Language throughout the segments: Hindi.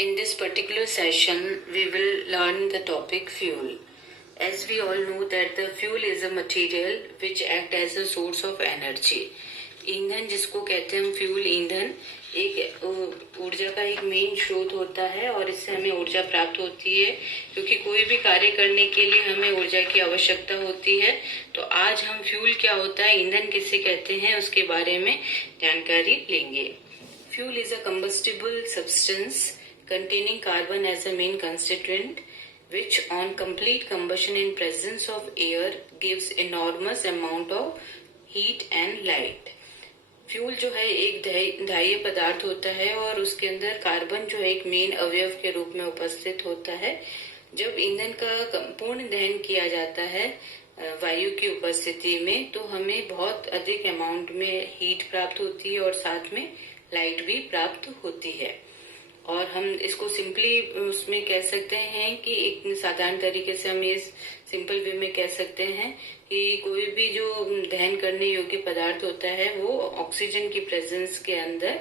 In this particular session, we will learn the topic fuel. As we all know that the fuel is a material which act as a source of energy. ईंधन जिसको कहते हैं हम फ्यूल, ईंधन एक ऊर्जा का एक मेन स्रोत होता है और इससे हमें ऊर्जा प्राप्त होती है, क्योंकि कोई भी कार्य करने के लिए हमें ऊर्जा की आवश्यकता होती है। तो आज हम फ्यूल क्या होता है, ईंधन किसे कहते हैं, उसके बारे में जानकारी लेंगे। Fuel is a combustible substance containing carbon as a main constituent, which on complete combustion in presence of air gives enormous amount of heat and light. Fuel जो है एक धायी पदार्थ होता है और उसके अंदर कार्बन जो है एक मेन अवयव के रूप में उपस्थित होता है। जब ईंधन का पूर्ण दहन किया जाता है वायु की उपस्थिति में, तो हमें बहुत अधिक अमाउंट में हीट प्राप्त होती है और साथ में लाइट भी प्राप्त होती है। और हम इसको सिंपली उसमें कह सकते हैं कि एक साधारण तरीके से हम ये सिंपल वे में कह सकते हैं कि कोई भी जो दहन करने योग्य पदार्थ होता है वो ऑक्सीजन की प्रेजेंस के अंदर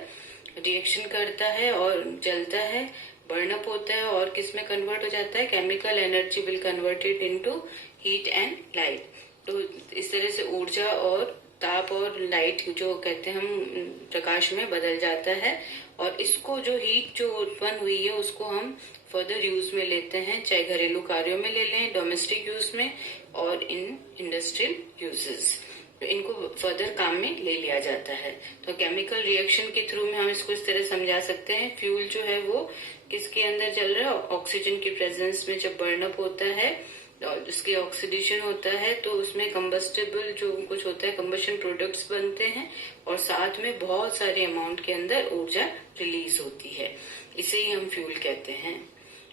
रिएक्शन करता है और जलता है, बर्न अप होता है और किस में कन्वर्ट हो जाता है, chemical energy will converted into heat and light. तो इस तरह से ऊर्जा और ताप और लाइट जो कहते हैं हम प्रकाश में बदल जाता है और इसको जो हीट जो उत्पन्न हुई है उसको हम फर्दर यूज में लेते हैं, चाहे घरेलू कार्यों में ले लें, डोमेस्टिक यूज में और इन इंडस्ट्रियल यूजेस, तो इनको फर्दर काम में ले लिया जाता है। तो केमिकल रिएक्शन के थ्रू में हम इसको इस तरह समझा सकते हैं, फ्यूल जो है वो किसके अंदर चल रहा है, ऑक्सीजन की प्रेजेंस में जब बर्न अप होता है और उसके ऑक्सीडेशन होता है तो उसमें कंबस्टिबल जो कुछ होता है, कंबशन प्रोडक्ट्स बनते हैं और साथ में बहुत सारे अमाउंट के अंदर ऊर्जा रिलीज होती है। इसे ही हम फ्यूल कहते हैं।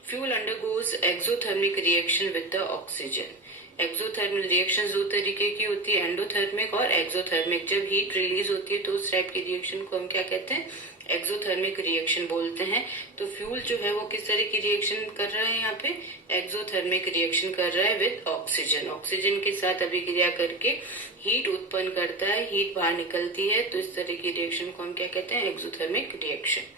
Fuel undergoes exothermic reaction with the oxygen. Exothermic reaction दो तरीके की होती है, एंडोथर्मिक और एक्सोथर्मिक। जब हीट रिलीज होती है तो उस टाइप की रिएक्शन को हम क्या कहते हैं, एक्सोथर्मिक रिएक्शन बोलते हैं। तो फ्यूल जो है वो किस तरह की रिएक्शन कर रहा है, यहाँ पे एक्सोथर्मिक रिएक्शन कर रहा है विद ऑक्सीजन। ऑक्सीजन के साथ अभिक्रिया करके हीट उत्पन्न करता है, हीट बाहर निकलती है, तो इस तरह की रिएक्शन को हम क्या कहते हैं, exothermic reaction.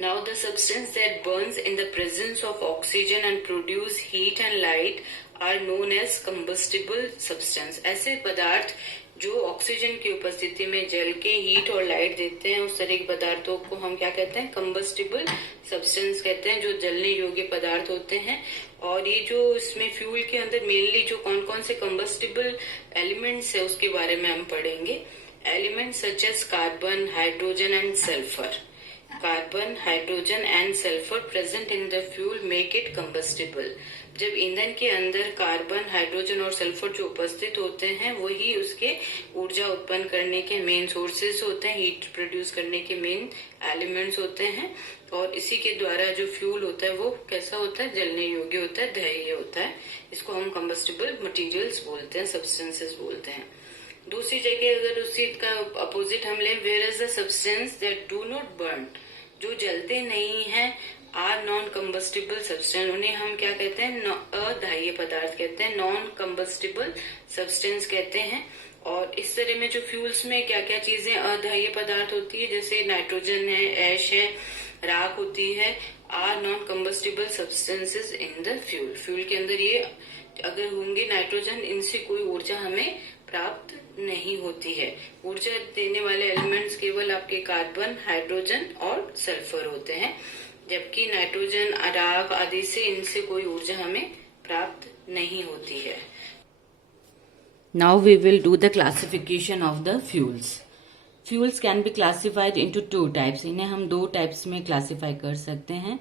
Now the substance that burns in the presence of oxygen and produce heat and light are known as combustible substance. ऐसे पदार्थ जो ऑक्सीजन की उपस्थिति में जल के हीट और लाइट देते हैं, उस तरह के पदार्थों को हम क्या कहते हैं, कंबस्टिबल सब्सटेंस कहते हैं, जो जलने योग्य पदार्थ होते हैं। और ये जो इसमें फ्यूल के अंदर मेनली जो कौन कौन से कंबस्टिबल एलिमेंट्स है उसके बारे में हम पढ़ेंगे। Elements such as carbon, hydrogen and sulphur. Carbon, hydrogen and sulphur present in the fuel make it combustible. जब ईंधन के अंदर कार्बन, हाइड्रोजन और सल्फर जो उपस्थित होते हैं वही उसके ऊर्जा उत्पन्न करने के मेन सोर्सेस होते हैं, हीट प्रोड्यूस करने के मेन एलिमेंट्स होते हैं। और इसी के द्वारा जो फ्यूल होता है वो कैसा होता है, जलने योग्य होता है, दहनीय होता है। इसको हम कंबस्टिबल मटेरियल्स बोलते हैं, सब्सटेंसेस बोलते हैं। दूसरी जगह अगर उसी का अपोजिट हम लें, where is the substance that do not burn, जो जलते नहीं हैं, आर नॉन कंबस्टिबल सब्सटेंस, उन्हें हम क्या कहते हैं, अधाह्य पदार्थ कहते हैं, नॉन कंबस्टिबल सब्सटेंस कहते हैं। और इस तरह में जो फ्यूल्स में क्या क्या चीजें अधाह्य पदार्थ होती है, जैसे नाइट्रोजन है, ऐश है, राख होती है, are non combustible substances in the fuel. Fuel के अंदर ये अगर होंगे नाइट्रोजन, इनसे कोई ऊर्जा हमें प्राप्त नहीं होती है। ऊर्जा देने वाले एलिमेंट्स केवल आपके कार्बन, हाइड्रोजन और सल्फर होते हैं, जबकि नाइट्रोजन, राख आदि से इनसे कोई ऊर्जा हमें प्राप्त नहीं होती है। Now we will do the classification of the fuels. Fuels can be classified into 2 types. इन्हें हम 2 टाइप्स में क्लासिफाई कर सकते हैं।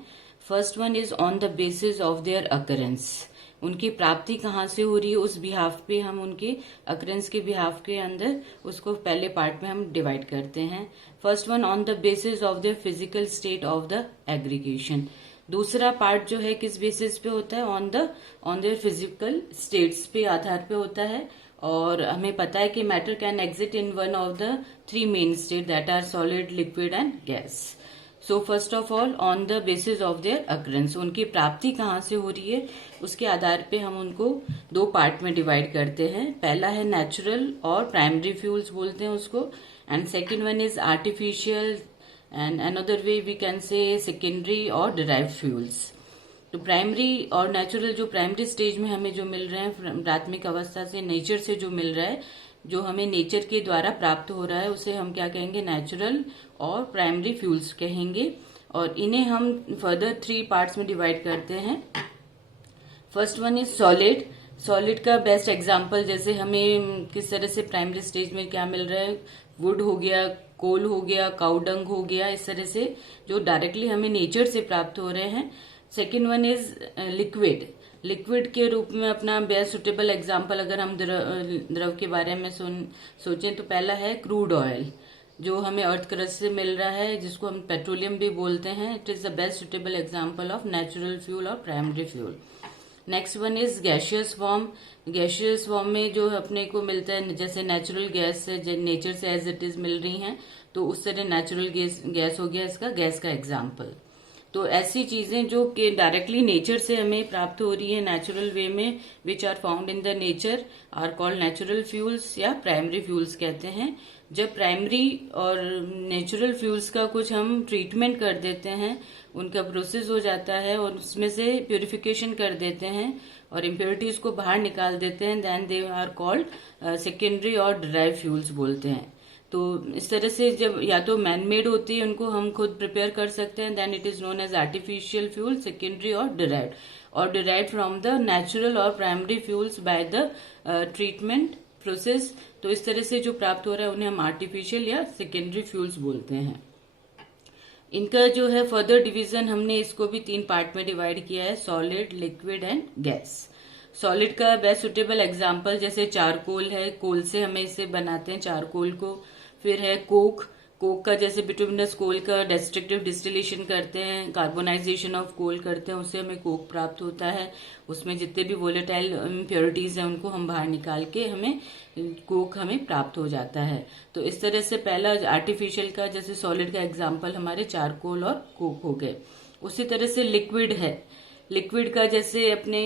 First one is on the basis of their occurrence. उनकी प्राप्ति कहाँ से हो रही है उस बिहाफ पे हम उनके अकरेंस के बिहाफ के अंदर उसको पहले पार्ट में हम डिवाइड करते हैं। First one on the basis of the physical state of the aggregation. दूसरा पार्ट जो है किस बेसिस पे होता है, ऑन देयर फिजिकल स्टेट्स पे आधार पे होता है। और हमें पता है कि matter can exit in one of the 3 main state that are solid, liquid and gas. So first of all on the basis of their occurrence, उनकी प्राप्ति कहाँ से हो रही है उसके आधार पे हम उनको 2 पार्ट में डिवाइड करते हैं। पहला है नेचुरल और प्राइमरी फ्यूल्स बोलते हैं उसको, and second one is artificial and another way we can say secondary or derived fuels. तो प्राइमरी और नेचुरल, जो प्राइमरी स्टेज में हमें जो मिल रहे हैं प्राथमिक अवस्था से, नेचर से जो मिल रहा है, जो हमें नेचर के द्वारा प्राप्त हो रहा है, उसे हम क्या कहेंगे, नेचुरल और प्राइमरी फ्यूल्स कहेंगे। और इन्हें हम फर्दर 3 पार्ट्स में डिवाइड करते हैं। First one is solid. Solid का बेस्ट एग्जांपल, जैसे हमें किस तरह से प्राइमरी स्टेज में क्या मिल रहा है, वुड हो गया, कोल हो गया, काउडंग हो गया, इस तरह से जो डायरेक्टली हमें नेचर से प्राप्त हो रहे हैं। Second one is liquid. Liquid के रूप में अपना बेस्ट सुटेबल एग्जांपल अगर हम द्रव के बारे में सोचें तो पहला है क्रूड ऑयल, जो हमें अर्थ क्रस्ट से मिल रहा है, जिसको हम पेट्रोलियम भी बोलते हैं। It is the best suitable example of natural fuel और primary fuel. Next one is gaseous form. Gaseous form में जो अपने को मिलता है, जैसे नेचुरल गैस से नेचर से एज इट इज मिल रही हैं, तो उस तरह नेचुरल गैस हो गया इसका गैस का एग्जाम्पल। तो ऐसी चीजें जो कि डायरेक्टली नेचर से हमें प्राप्त हो रही है नेचुरल वे में, which are found in the nature, are called natural fuels या प्राइमरी फ्यूल्स कहते हैं। जब प्राइमरी और नेचुरल फ्यूल्स का कुछ हम ट्रीटमेंट कर देते हैं, उनका प्रोसेस हो जाता है और उसमें से प्यूरिफिकेशन कर देते हैं और इम्प्योरिटीज को बाहर निकाल देते हैं, then they are called secondary और डिराइव फ्यूल्स बोलते हैं। तो इस तरह से जब या तो मैन मेड होती है, उनको हम खुद प्रिपेयर कर सकते हैं, then it is known as artificial fuel, secondary और डिराइव्ड फ्रॉम द नेचुरल और primary fuels by the treatment process. तो इस तरह से जो प्राप्त हो रहा है उन्हें हम आर्टिफिशियल या सेकेंडरी फ्यूल्स बोलते हैं। इनका जो है फर्दर डिवीजन हमने इसको भी 3 पार्ट में डिवाइड किया है, solid, liquid and gas. Solid का बेस्ट सुटेबल एग्जांपल जैसे चारकोल है, कोल से हमें इसे बनाते हैं चारकोल को। फिर है कोक। कोक का जैसे बिटुमिनस कोल का डिस्ट्रक्टिव डिस्टिलेशन करते हैं, कार्बोनाइजेशन ऑफ कोल करते हैं, उससे हमें कोक प्राप्त होता है। उसमें जितने भी वोलेटाइल इम्प्योरिटीज हैं उनको हम बाहर निकाल के हमें कोक हमें प्राप्त हो जाता है। तो इस तरह से पहला आर्टिफिशियल का जैसे सॉलिड का एग्जाम्पल हमारे चारकोल और कोक हो गए। उसी तरह से लिक्विड है। लिक्विड का जैसे अपने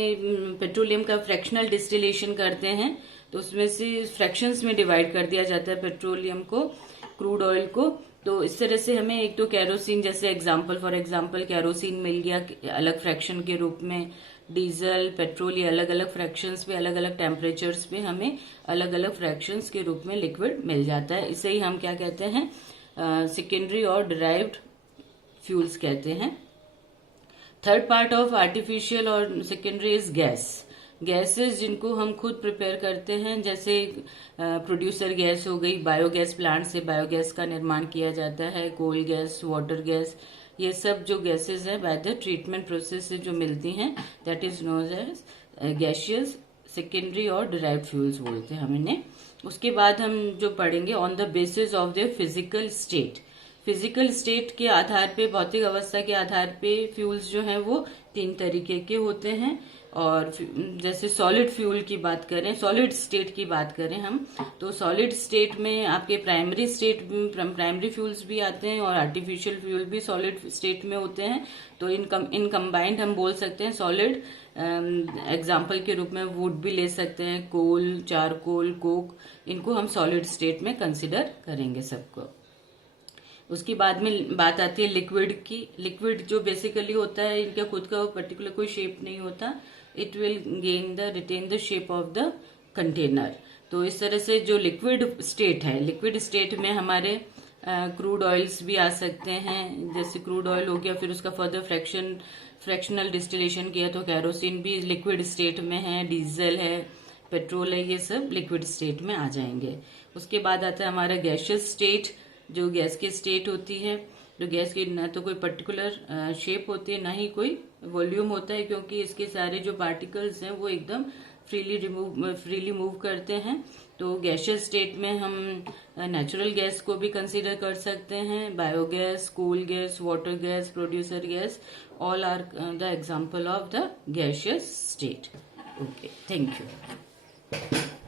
पेट्रोलियम का फ्रैक्शनल डिस्टिलेशन करते हैं, तो उसमें से फ्रैक्शंस में डिवाइड कर दिया जाता है पेट्रोलियम को, क्रूड ऑयल को। तो इस तरह से हमें एक तो कैरोसिन जैसे एग्जांपल, फॉर एग्जांपल कैरोसिन मिल गया अलग फ्रैक्शन के रूप में, डीजल, पेट्रोल, ये अलग अलग फ्रैक्शंस पे, अलग अलग टेम्परेचर्स पे हमें अलग अलग फ्रैक्शंस के रूप में लिक्विड मिल जाता है। इसे ही हम क्या कहते हैं, सेकेंडरी और डिराइव्ड फ्यूल्स कहते हैं। थर्ड पार्ट ऑफ आर्टिफिशियल और सेकेंडरी इज गैस। गैसेस जिनको हम खुद प्रिपेयर करते हैं, जैसे प्रोड्यूसर गैस हो गई, बायोगैस प्लांट से बायोगैस का निर्माण किया जाता है, कोल गैस, वाटर गैस, ये सब जो गैसेस है बाय द ट्रीटमेंट प्रोसेस से जो मिलती हैं, that is known as gaseous, secondary और डिराइव्ड फ्यूल्स बोलते हैं हम इन्हें। उसके बाद हम जो पढ़ेंगे on the basis of the physical state. Physical state के आधार पे, भौतिक अवस्था के आधार पे फ्यूल्स जो हैं वो 3 तरीके के होते हैं। और जैसे सॉलिड फ्यूल की बात करें, सॉलिड स्टेट की बात करें हम, तो सॉलिड स्टेट में आपके प्राइमरी फ्यूल्स भी आते हैं और आर्टिफिशियल फ्यूल भी सॉलिड स्टेट में होते हैं। तो इन कंबाइंड हम बोल सकते हैं सॉलिड। एग्जाम्पल के रूप में वुड भी ले सकते हैं, कोल, चारकोल, कोक, इनको हम सॉलिड स्टेट में कंसिडर करेंगे सबको। उसके बाद में बात आती है लिक्विड की। लिक्विड जो बेसिकली होता है, इनका खुद का पर्टिकुलर कोई शेप नहीं होता, it will retain the shape of the container. तो इस तरह से जो लिक्विड स्टेट है, लिक्विड स्टेट में हमारे क्रूड ऑयल्स भी आ सकते हैं, जैसे क्रूड ऑयल हो गया, फिर उसका फर्दर फ्रैक्शनल डिस्टिलेशन किया तो कैरोसिन भी लिक्विड स्टेट में है, डीजल है, पेट्रोल है, ये सब लिक्विड स्टेट में आ जाएंगे। उसके बाद आता है हमारा गैशियस स्टेट, जो गैस की स्टेट होती है, जो गैस की ना तो कोई पर्टिकुलर शेप होती है, ना ही कोई वॉल्यूम होता है, क्योंकि इसके सारे जो पार्टिकल्स हैं वो एकदम फ्रीली मूव करते हैं। तो गैशियस स्टेट में हम नेचुरल गैस को भी कंसीडर कर सकते हैं, biogas, coal gas, water gas, producer gas, all are the example of the gaseous state. Okay, thank you.